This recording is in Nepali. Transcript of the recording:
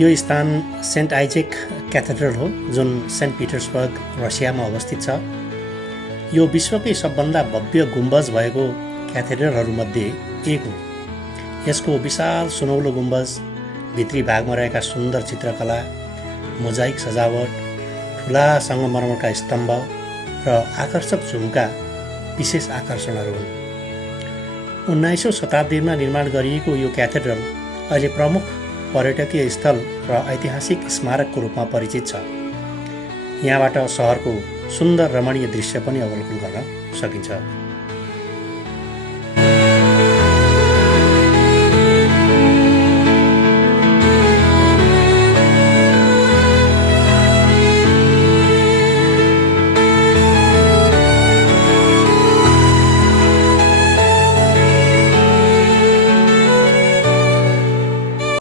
यो स्थान सेन्ट आइजेक क्याथेड्रल हो जुन सेन्ट पिटर्सबर्ग रसियामा अवस्थित छ। यो विश्वकै सबभन्दा भव्य गुम्बज भएको क्याथेड्रलहरूमध्ये एक हो। यसको विशाल सुनौलो गुम्बज, भित्री भागमा रहेका सुन्दर चित्रकला, मोजाइक सजावट, ठुला सङ्गमरमरका स्तम्भ र आकर्षक झुम्का विशेष आकर्षणहरू हुन्। 19औं शताब्दीमा निर्माण गरिएको यो क्याथेड्रल अहिले प्रमुख पर्यटकीय स्थल र ऐतिहासिक स्मारकको रूपमा परिचित छ। यहाँबाट सहरको सुन्दर रमणीय दृश्य पनि अवलोकन गर्न सकिन्छ।